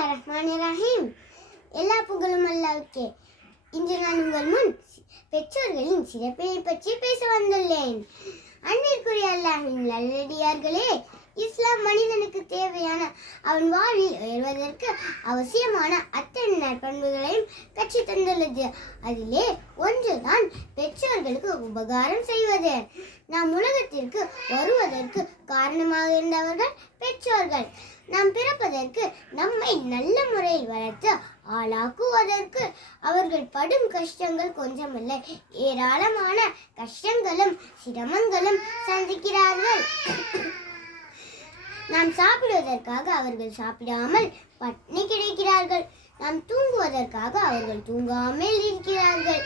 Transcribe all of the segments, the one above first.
பிஸ்மில்லா ரஹ்மான் ரஹீம் எல்லா புகழும் அல்லாவுக்கே. இன்று நான் உங்கள் முன் பெற்றோர்களின் சிறப்பினை பற்றி பேச வந்துள்ளேன். அன்பிற்குரிய அல்லாஹின் நல்லடியார்களே. இஸ்லாம் மனிதனுக்கு தேவையான அவன் வாழ்வில் உயர்வதற்கு அவசியமான அத்தனை நற்பண்புகளையும் கற்றுத் தந்துள்ளது. அதிலே ஒன்றுதான் பெற்றோர்களுக்கு உபகாரம் செய்வது. நாம் உலகத்திற்கு வருவதற்கு காரணமாக இருந்தவர்கள் பெற்றோர்கள். நாம் பிறப்பதற்கு நம்மை நல்ல முறையில் வளர்த்து ஆளாக்குவதற்கு அவர்கள் படும் கஷ்டங்கள் கொஞ்சமில்லை. ஏராளமான கஷ்டங்களும் சிரமங்களும் சந்திக்கிறார்கள். நாம் சாப்பிடுவதற்காக அவர்கள் சாப்பிடாமல் பட்னி கிடைக்கிறார்கள். நாம் தூங்குவதற்காக அவர்கள் தூங்காமல் இருக்கிறார்கள்.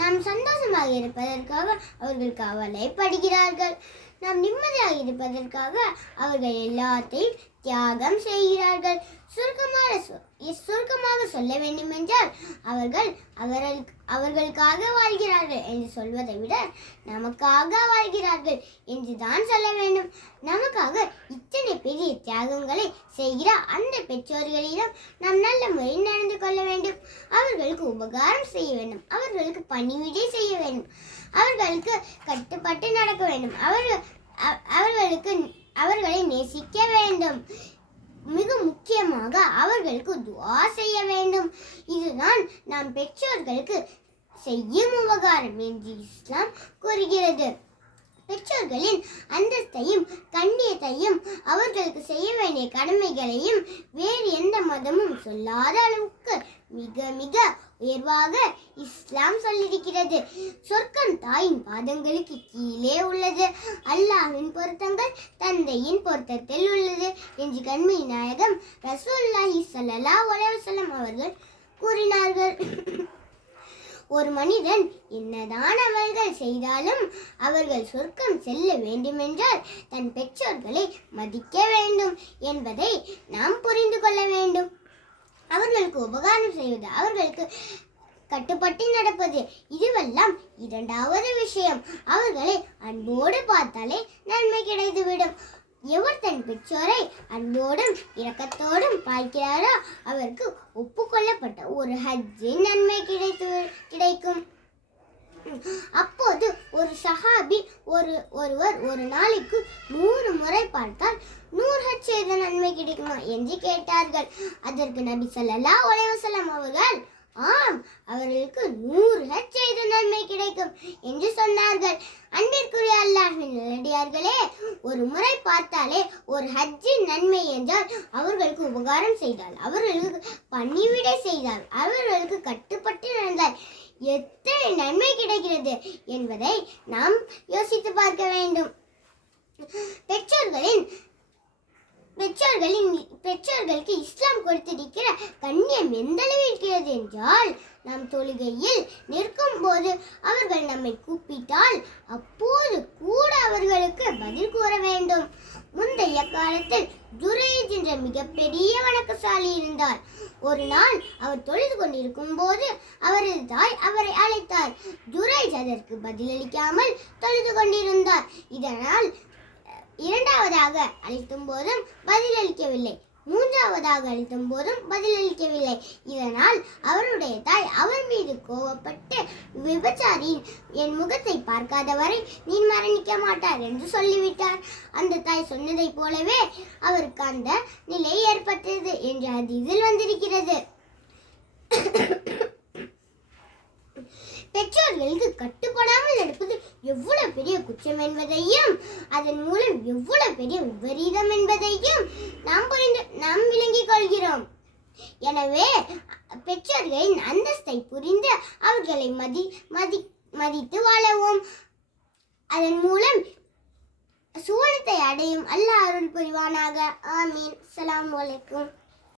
நாம் சந்தோஷமாக இருப்பதற்காக அவர்கள் கவலைப்படுகிறார்கள். நாம் நிம்மதியாக இருப்பதற்காக அவர்கள் எல்லாத்தையும் தியாகம் செய்கிறார்கள். சுருக்கமாக சொ- சுருக்கமாக சொல்ல வேண்டும் என்றால் அவர்கள் அவர்கள் அவர்களுக்காக வாழ்கிறார்கள் என்று சொல்வதை விட நமக்காக வாழ்கிறார்கள் என்று தான் சொல்ல வேண்டும். நமக்காக இத்தனை பெரிய தியாகங்களை செய்கிற அந்த பெற்றோர்களிடம் நாம் நல்ல முறையில் நடந்து கொள்ள வேண்டும். அவர்களுக்கு உபகாரம் செய்ய வேண்டும். அவர்களுக்கு பணிவிடை செய்ய வேண்டும். அவர்களுக்கு கட்டுப்பட்டு நடக்க வேண்டும். அவர்கள் அவர்களுக்கு அவர்களை நேசிக்க வேண்டும். மிக முக்கியமாக அவர்களுக்கு துவா செய்ய வேண்டும். இதுதான் நாம் பெற்றோர்களுக்கு செய்யும் உபகாரம் என்று இஸ்லாம் கூறுகிறது. பெற்றோர்களின் அந்தஸ்தையும் கண்ணியத்தையும் அவர்களுக்கு செய்ய வேண்டிய கடமைகளையும் வேறு எந்த மதமும் சொல்லாத அளவுக்கு மிக மிக உயர்வாக இஸ்லாம் சொல்லியிருக்கிறது. சொர்க்கம் தாயின் பாதங்களுக்கு கீழே உள்ளது. அல்லாஹ்வின் பொருத்தங்கள் தந்தையின் பொருத்தத்தில் உள்ளது. என்று கண்மை நாயகம் ரசூல்லாஹி சல்லா அலைஹி அவர்கள் கூறினார்கள். ஒரு மனிதன் என்னதான் அவர்கள் செய்தாலும் அவர்கள் சொர்க்கம் செல்ல வேண்டுமென்றால் தன் பெற்றோர்களை மதிக்க வேண்டும் என்பதை நாம் புரிந்து கொள்ள வேண்டும். அவர்களுக்கு உபகாரம் செய்வது அவர்களுக்கு கட்டுப்பட்டு நடப்பது இதுவெல்லாம் இரண்டாவது விஷயம். அவர்களை அன்போடு பார்த்தாலே நன்மை கிடைத்துவிடும். எவர் தன் பெற்றோரை அன்போடும் இரக்கத்தோடும் பார்க்கிறாரோ அவருக்கு ஒப்புக்கொள்ளப்பட்ட ஒரு ஹஜ்ஜின் நன்மை கிடைத்து கிடைக்கும். அப்போது ஒரு சஹாபி ஒரு ஒருவர் ஒரு நாளைக்கு நூறு முறை பார்த்தால் நூறு ஹஜ் செய்த நன்மை கிடைக்குமா என்று கேட்டார்கள். அதற்கு நபி சொல்லலா அலைஹி வஸல்லம் அவர்கள் ஆம் அவர்களுக்கு நூறு ஹஜ் செய்த நன்மை கிடைக்கும் என்று சொன்னார்கள். அன்பிற்குரிய அல்லாஹின் நல்லடியார்களே ஒரு முறை பார்த்தாலே ஒரு ஹஜ்ஜின் நன்மை என்றால் அவர்களுக்கு உபகாரம் செய்தால் அவர்களுக்கு பணிவிடை செய்தால் அவர்களுக்கு கட்டுப்பட்டு நடந்தால் எத்தனை நன்மை கிடைக்கிறது என்பதை நாம் யோசித்து பார்க்க வேண்டும். பெற்றோர்களின் பெற்றோர்களின் பெற்றோர்களுக்கு இஸ்லாம் கொடுத்திருக்கிற கண்ணியம் எந்தளவு இருக்கிறது என்றால் நாம் தொழுகையில் நிற்கும் போது அவர்கள் நம்மை கூப்பிட்டால் அப்போது கூட அவர்களுக்கு பதில் கூற வேண்டும். முந்தைய காலத்தில் துரைஜ் என்ற மிகப்பெரிய வணக்கசாலி இருந்தார். ஒரு நாள் அவர் தொழுது கொண்டிருக்கும் போது அவரது தாய் அவரை அழைத்தார். துரைஜ் அதற்கு பதிலளிக்காமல் தொழுது கொண்டிருந்தார். இதனால் இரண்டாவதாக அழைத்தும் போதும் பதிலளிக்கவில்லை. மூன்றாவதாக அளித்தும் போதும் பதிலளிக்கவில்லை. இதனால் அவருடைய தாய் அவர் மீது கோபப்பட்டு விபச்சாரியின் என் முகத்தை பார்க்காத வரை நீ மரணிக்க மாட்டார் என்று சொல்லிவிட்டார். அந்த தாய் சொன்னதைப் போலவே அவருக்கு அந்த நிலை ஏற்பட்டது என்று அதில் வந்திருக்கிறது. பெற்றோர்களுக்கு கட்டுப்படாமல் நடப்பது எவ்வளவு பெரிய குற்றம் என்பதையும் அதன் மூலம் எவ்வளவு பெரிய விபரீதம் என்பதையும் நாம் புரிந்து நாம் விளங்கிக் கொள்கிறோம். எனவே பெற்றோர்களின் அந்தஸ்தை புரிந்து அவர்களை மதி மதி மதித்து வாழவும். அதன் மூலம் சுவனத்தை அடையும். அல்லாஹ் அருள் புரிவானாக. ஆமீன். அலாம் வலைக்கும்